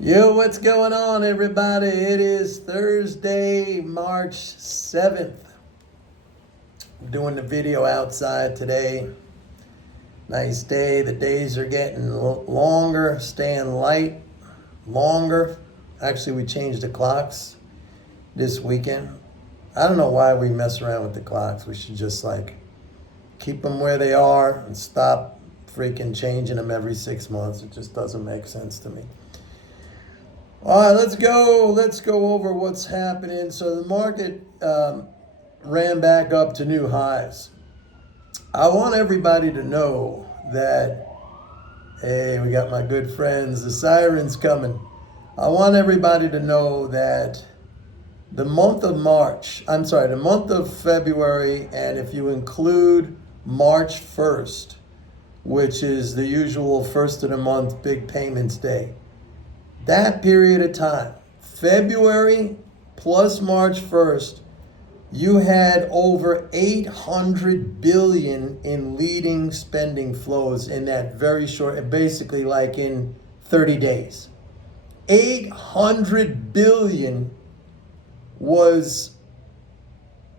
Yo, what's going on, everybody? It is Thursday, March 7th. I'm doing the video outside today. Nice day. The days are getting longer, staying light, longer. Actually, we changed the clocks this weekend. I don't know why we mess around with the clocks. We should just keep them where they are and stop freaking changing them every 6 months. It just doesn't make sense to me. All right, let's go. Let's go over what's happening. So the market ran back up to new highs. I want everybody to know that, hey, we got my good friends, the sirens coming. I want everybody to know that the month of February, and if you include March 1st, which is the usual first of the month big payments day, that period of time, February plus March 1st, you had over 800 billion in leading spending flows in that very short, basically like in 30 days. 800 billion was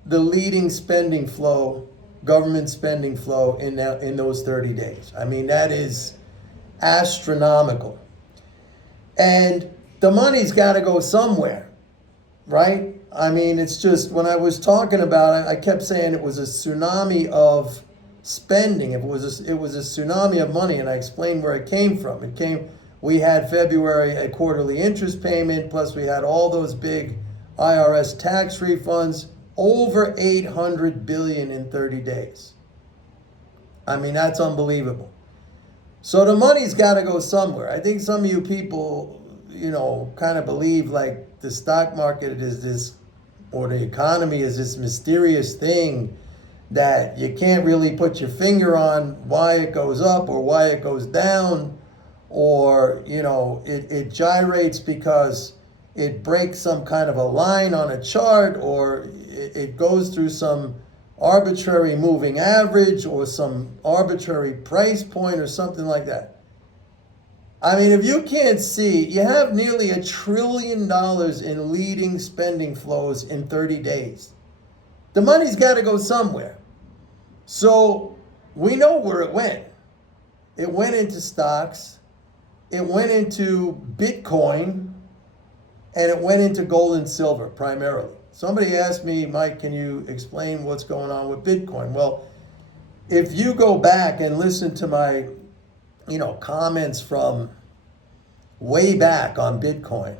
the leading spending flow, government spending flow in those 30 days. I mean, that is astronomical. And the money's got to go somewhere, right? I mean, it's just, when I was talking about it, I kept saying it was a tsunami of spending. It was a tsunami of money, and I explained where it came from. We had February, a quarterly interest payment, plus we had all those big IRS tax refunds, over 800 billion in 30 days. I mean, that's unbelievable. So the money's got to go somewhere. I think some of you people, kind of believe like the stock market is this, or the economy is this mysterious thing that you can't really put your finger on why it goes up or why it goes down, or, it gyrates because it breaks some kind of a line on a chart, or it goes through some arbitrary moving average or some arbitrary price point or something like that. I mean, if you can't see, you have nearly $1 trillion in leading spending flows in 30 days. The money's got to go somewhere. So we know where it went. It went into stocks, it went into Bitcoin, and it went into gold and silver primarily. Somebody asked me, Mike, can you explain what's going on with Bitcoin? Well, if you go back and listen to my, comments from way back on Bitcoin,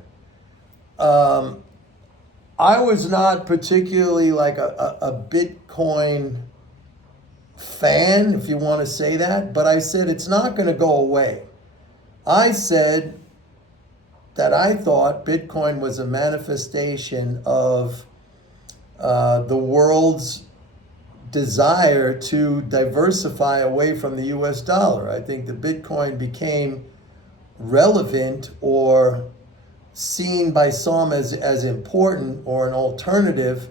I was not particularly like a Bitcoin fan, if you want to say that, but I said it's not going to go away. I said that I thought Bitcoin was a manifestation of the world's desire to diversify away from the US dollar. I think the Bitcoin became relevant or seen by some as important or an alternative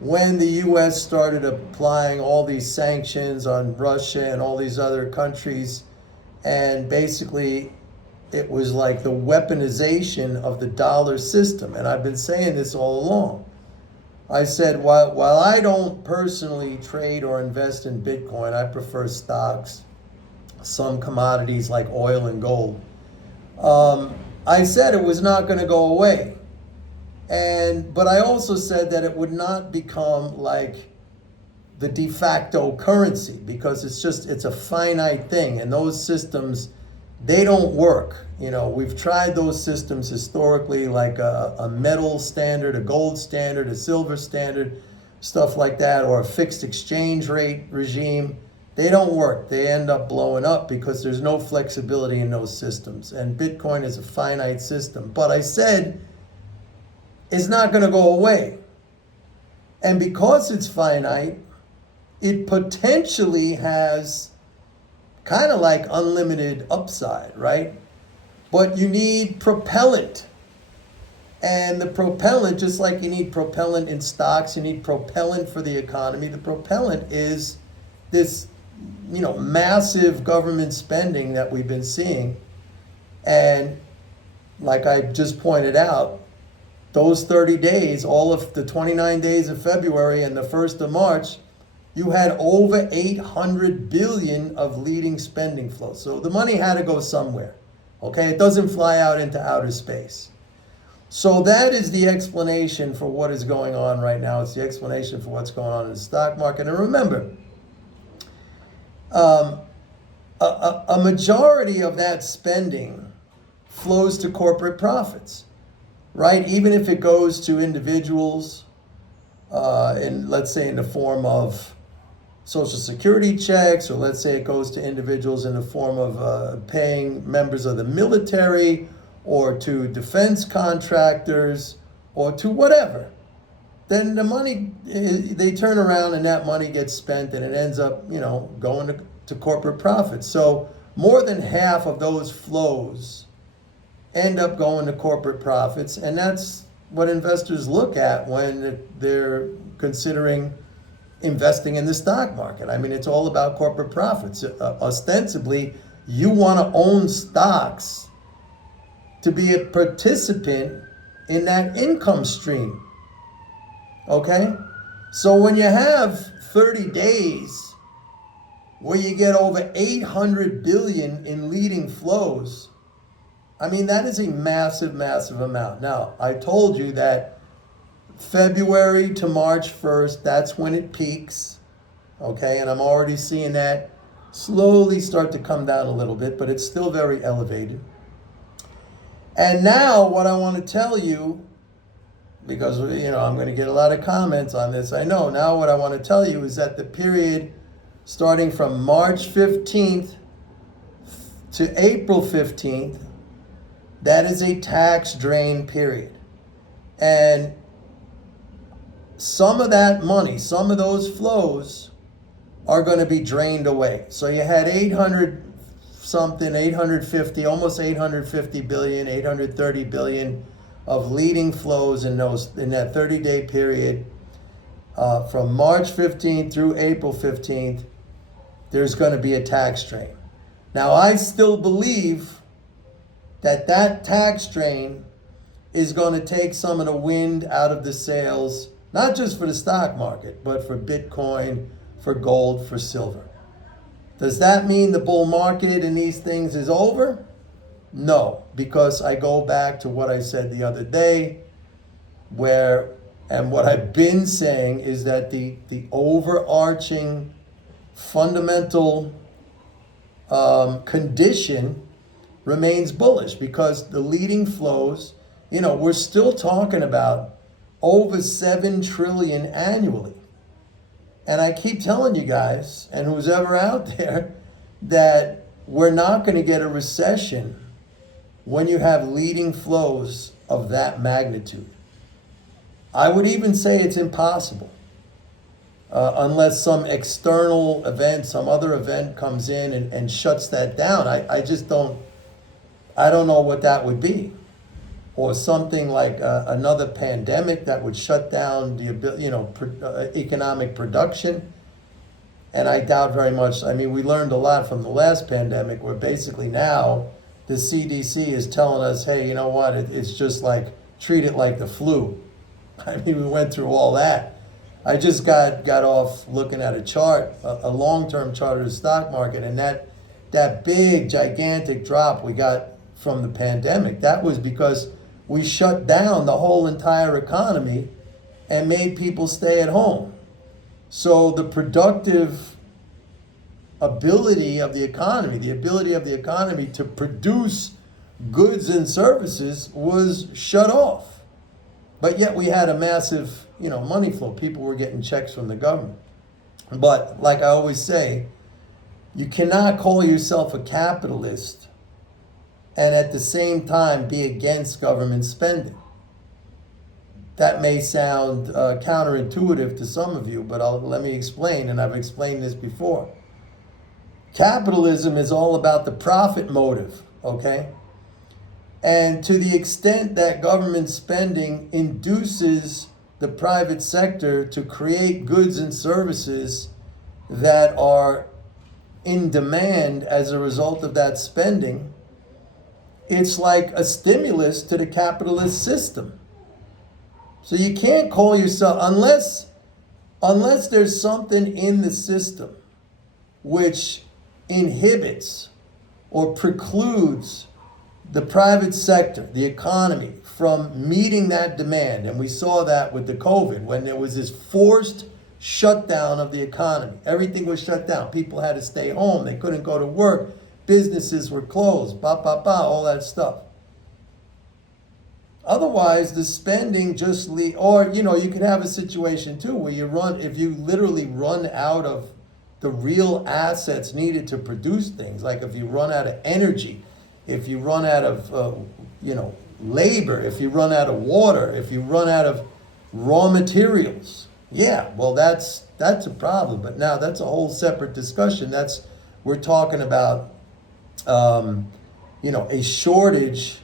when the US started applying all these sanctions on Russia and all these other countries, and basically it was like the weaponization of the dollar system. And I've been saying this all along. I said, while I don't personally trade or invest in Bitcoin, I prefer stocks, some commodities like oil and gold. I said it was not going to go away. But I also said that it would not become like the de facto currency, because it's a finite thing, and those systems, they don't work. We've tried those systems historically, like a metal standard, a gold standard, a silver standard, stuff like that, or a fixed exchange rate regime. They don't work. They end up blowing up because there's no flexibility in those systems. And Bitcoin is a finite system. But I said it's not going to go away. And because it's finite, it potentially has kind of like unlimited upside, right? But you need propellant. And the propellant, just like you need propellant in stocks, you need propellant for the economy. The propellant is this, massive government spending that we've been seeing. And like I just pointed out, those 30 days, all of the 29 days of February and the 1st of March, you had over 800 billion of leading spending flow. So the money had to go somewhere. Okay, it doesn't fly out into outer space. So that is the explanation for what is going on right now. It's the explanation for what's going on in the stock market. And remember, a majority of that spending flows to corporate profits, right? Even if it goes to individuals, let's say in the form of Social Security checks, or let's say it goes to individuals in the form of paying members of the military, or to defense contractors, or to whatever, then the money, they turn around and that money gets spent and it ends up, going to corporate profits. So more than half of those flows end up going to corporate profits, and that's what investors look at when they're considering investing in the stock market. I mean, it's all about corporate profits. Ostensibly, you want to own stocks to be a participant in that income stream. Okay? So when you have 30 days where you get over 800 billion in leading flows, I mean, that is a massive, massive amount. Now, I told you that February to March 1st, that's when it peaks. Okay? And I'm already seeing that slowly start to come down a little bit, but it's still very elevated. And now what I want to tell you, because I'm going to get a lot of comments on this, I know. Now what I want to tell you is that the period starting from March 15th to April 15th, that is a tax drain period. And some of that money, some of those flows are going to be drained away. So you had 850, almost 850 billion, 830 billion of leading flows in that 30-day period. From March 15th through April 15th, there's going to be a tax drain. Now, I still believe that tax drain is going to take some of the wind out of the sails, not just for the stock market, but for Bitcoin, for gold, for silver. Does that mean the bull market and these things is over? No, because I go back to what I said the other day, and what I've been saying is that the overarching fundamental condition remains bullish, because the leading flows, we're still talking about over 7 trillion annually. And I keep telling you guys, and who's ever out there, that we're not going to get a recession when you have leading flows of that magnitude. I would even say it's impossible, unless some external event, some other event comes in and shuts that down. I don't know what that would be. Or something like another pandemic that would shut down the economic production. And I doubt very much. I mean, we learned a lot from the last pandemic, where basically now the CDC is telling us, hey, you know what? It's just like, treat it like the flu. I mean, we went through all that. I just got off looking at a chart, a long-term chart of the stock market, and that big, gigantic drop we got from the pandemic, that was because we shut down the whole entire economy and made people stay at home. So the productive ability of the economy to produce goods and services was shut off. But yet we had a massive, money flow. People were getting checks from the government. But like I always say, you cannot call yourself a capitalist and at the same time be against government spending. That may sound counterintuitive to some of you, but let me explain, and I've explained this before. Capitalism is all about the profit motive, okay? And to the extent that government spending induces the private sector to create goods and services that are in demand as a result of that spending, it's like a stimulus to the capitalist system. So you can't call yourself, unless there's something in the system which inhibits or precludes the private sector, the economy, from meeting that demand. And we saw that with the COVID, when there was this forced shutdown of the economy. Everything was shut down. People had to stay home. They couldn't go to work. Businesses were closed, all that stuff. Otherwise, the spending just or you could have a situation too where if you literally run out of the real assets needed to produce things, like if you run out of energy, if you run out of labor, if you run out of water, if you run out of raw materials, that's a problem. But now that's a whole separate discussion. We're talking about a shortage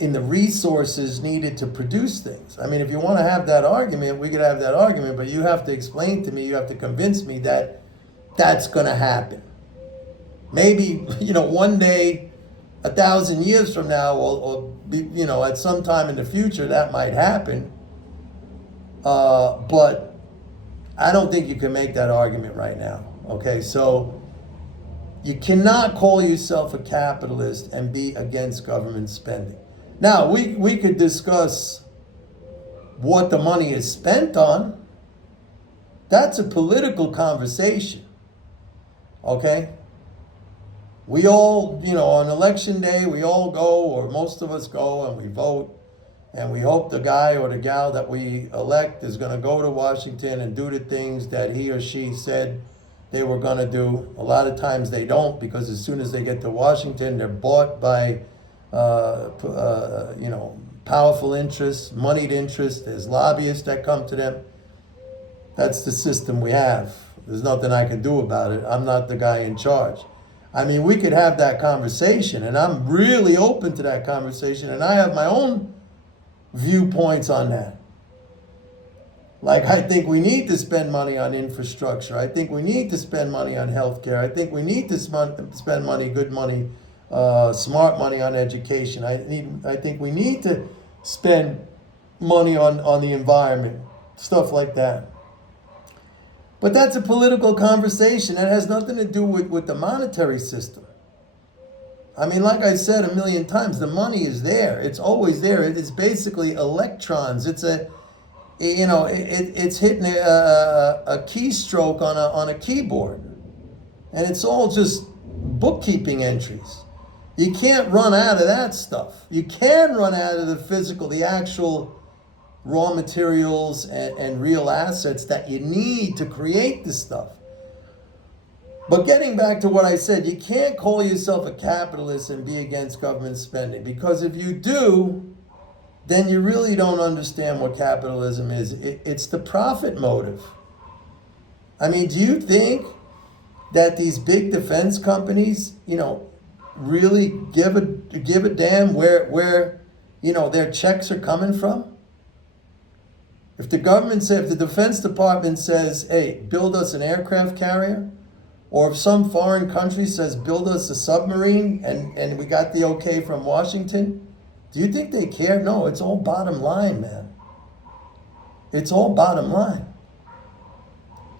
in the resources needed to produce things. I mean, if you want to have that argument, we could have that argument, but you have to explain to me, you have to convince me that that's going to happen. Maybe, one day, 1,000 years from now, or at some time in the future, that might happen. But I don't think you can make that argument right now. Okay, so you cannot call yourself a capitalist and be against government spending. Now, we could discuss what the money is spent on. That's a political conversation. Okay? We all, on election day, we all go, or most of us go, and we vote. And we hope the guy or the gal that we elect is going to go to Washington and do the things that he or she said they were going to do. A lot of times they don't, because as soon as they get to Washington, they're bought by powerful interests, moneyed interests. There's lobbyists that come to them. That's the system we have. There's nothing I can do about it. I'm not the guy in charge. I mean, we could have that conversation, and I'm really open to that conversation, and I have my own viewpoints on that. Like, I think we need to spend money on infrastructure. I think we need to spend money on healthcare. I think we need to spend money, good money, smart money on education. I think we need to spend money on the environment, stuff like that. But that's a political conversation. That has nothing to do with the monetary system. I mean, like I said a million times, the money is there. It's always there. It's basically electrons. It's it's hitting a keystroke on a keyboard, and it's all just bookkeeping entries. You can't run out of that stuff. You can run out of the actual raw materials and real assets that you need to create this stuff. But getting back to what I said, you can't call yourself a capitalist and be against government spending, because if you do, then you really don't understand what capitalism is. It's the profit motive. I mean, do you think that these big defense companies, really give a damn where their checks are coming from? If the Defense Department says, hey, build us an aircraft carrier, or if some foreign country says, build us a submarine, and we got the okay from Washington, do you think they care? No, it's all bottom line, man. It's all bottom line.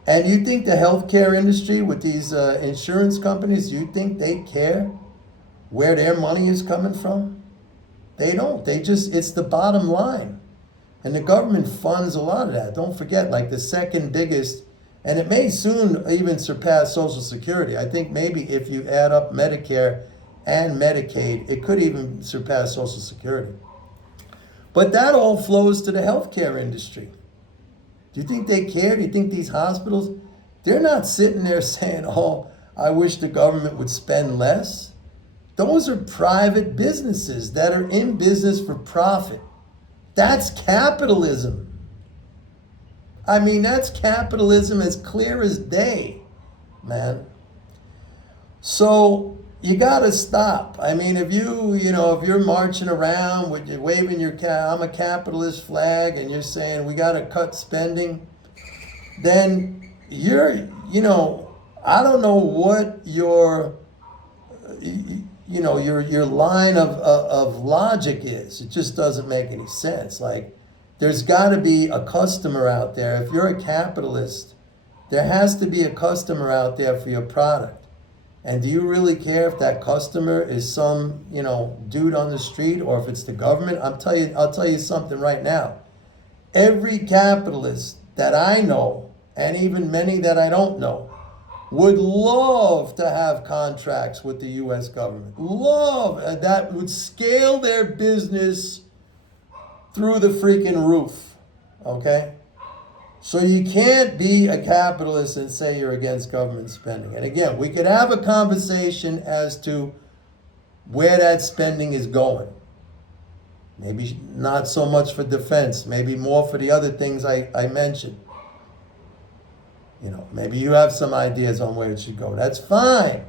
And you think the healthcare industry with these insurance companies, you think they care where their money is coming from? They don't. It's the bottom line. And the government funds a lot of that. Don't forget, like the second biggest, and it may soon even surpass Social Security. I think maybe if you add up Medicare and Medicaid, it could even surpass Social Security. But that all flows to the healthcare industry. Do you think they care? Do you think these hospitals, they're not sitting there saying, oh, I wish the government would spend less? Those are private businesses that are in business for profit. That's capitalism. I mean, that's capitalism as clear as day, man. So you gotta stop. I mean, if you're marching around with you waving your I'm a capitalist flag, and you're saying we gotta cut spending, then I don't know what your line of logic is. It just doesn't make any sense. Like, there's got to be a customer out there. If you're a capitalist, there has to be a customer out there for your product. And do you really care if that customer is some, dude on the street, or if it's the government? I'll tell you something right now. Every capitalist that I know, and even many that I don't know, would love to have contracts with the U.S. government. Love. That would scale their business through the freaking roof. Okay? So you can't be a capitalist and say you're against government spending. And again, we could have a conversation as to where that spending is going. Maybe not so much for defense, maybe more for the other things I mentioned. Maybe you have some ideas on where it should go. That's fine.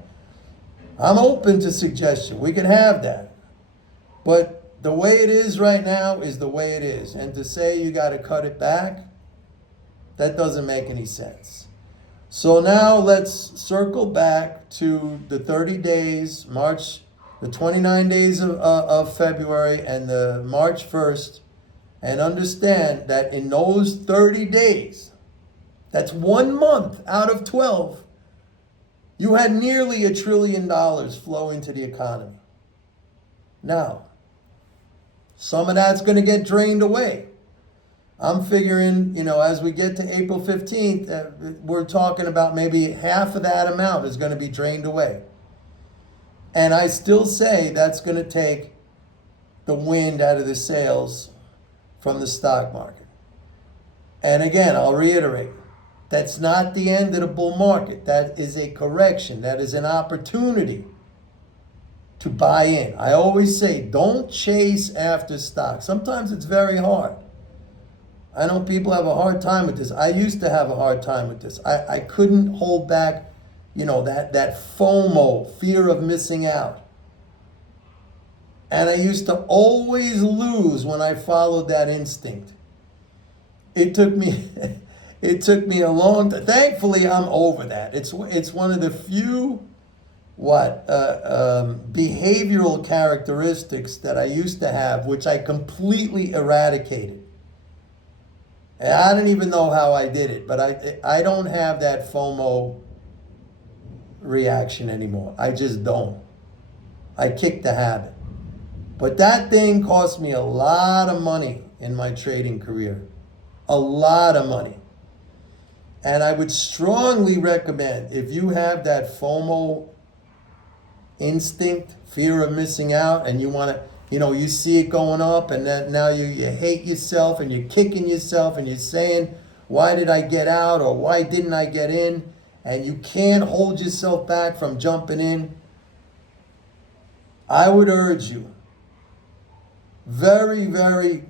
I'm open to suggestion. We can have that. But the way it is right now is the way it is. And to say you got to cut it back, that doesn't make any sense. So now let's circle back to the 30 days, the 29 days of February and the March 1st, and understand that in those 30 days, that's 1 month out of 12, you had nearly $1 trillion flow into the economy. Now, some of that's going to get drained away. I'm figuring, as we get to April 15th, we're talking about maybe half of that amount is going to be drained away. And I still say that's going to take the wind out of the sails from the stock market. And again, I'll reiterate, that's not the end of the bull market. That is a correction. That is an opportunity to buy in. I always say, don't chase after stocks. Sometimes it's very hard. I know people have a hard time with this. I used to have a hard time with this. I couldn't hold back, that FOMO, fear of missing out. And I used to always lose when I followed that instinct. It took me a long time. Thankfully, I'm over that. It's one of the few behavioral characteristics that I used to have, which I completely eradicated. And I don't even know how I did it, but I don't have that FOMO reaction anymore. I just don't. I kicked the habit. But that thing cost me a lot of money in my trading career. A lot of money. And I would strongly recommend, if you have that FOMO instinct, fear of missing out, and you want to, you see it going up, and then now you hate yourself, and you're kicking yourself, and you're saying, why did I get out, or why didn't I get in? And you can't hold yourself back from jumping in. I would urge you, very, very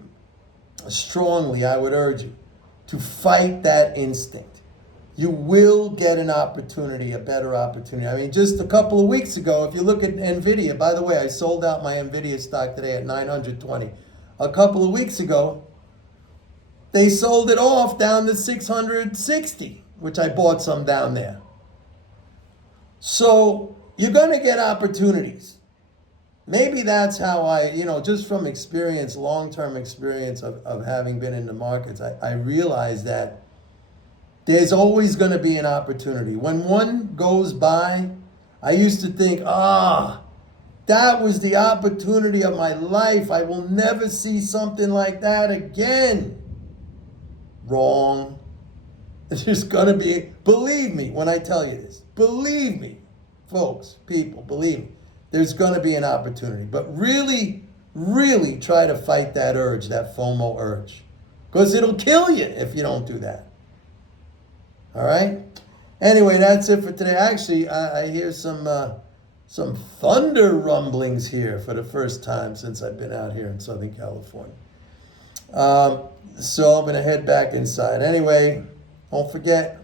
strongly, I would urge you to fight that instinct. You will get an opportunity, a better opportunity. I mean, just a couple of weeks ago, if you look at NVIDIA, by the way, I sold out my NVIDIA stock today at 920. A couple of weeks ago, they sold it off down to 660, which I bought some down there. So you're going to get opportunities. Maybe that's how I, just from experience, long-term experience of having been in the markets, I realized that there's always going to be an opportunity. When one goes by, I used to think, that was the opportunity of my life. I will never see something like that again. Wrong. There's going to be, believe me when I tell you this, believe me, folks, people, believe me, there's going to be an opportunity. But really, really try to fight that urge, that FOMO urge. Because it'll kill you if you don't do that. All right? Anyway, that's it for today. Actually, I hear some thunder rumblings here for the first time since I've been out here in Southern California. So I'm going to head back inside. Anyway, don't forget,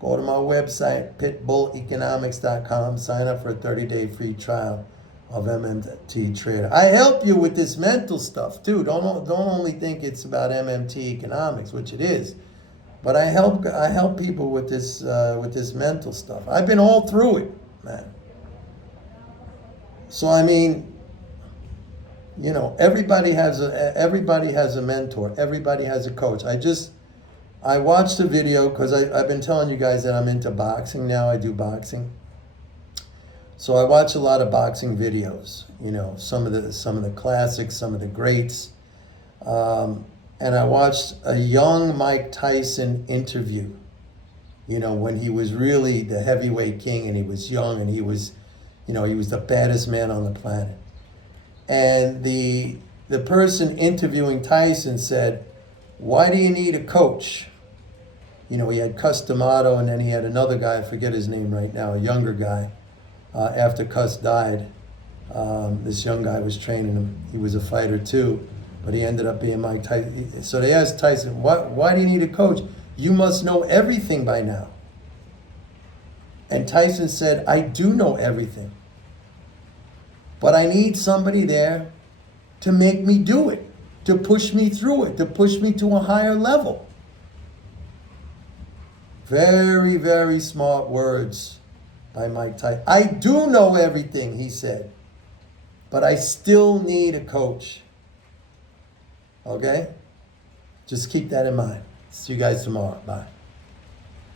go to my website, pitbulleconomics.com. Sign up for a 30-day free trial of MMT Trader. I help you with this mental stuff, too. Don't only think it's about MMT economics, which it is. But I help people with this mental stuff. I've been all through it, man. So I mean, everybody has a mentor. Everybody has a coach. I watched a video because I've been telling you guys that I'm into boxing now. I do boxing. So I watch a lot of boxing videos, some of the classics, some of the greats. And I watched a young Mike Tyson interview, when he was really the heavyweight king and he was young and he was the baddest man on the planet. And the person interviewing Tyson said, "Why do you need a coach?" He had Cus D'Amato, and then he had another guy, I forget his name right now, a younger guy. After Cus died, this young guy was training him. He was a fighter too, but he ended up being Mike Tyson. So they asked Tyson, why do you need a coach? You must know everything by now. And Tyson said, I do know everything, but I need somebody there to make me do it, to push me through it, to push me to a higher level. Very, very smart words by Mike Tyson. I do know everything, he said, but I still need a coach. Okay? Just keep that in mind. See you guys tomorrow. Bye.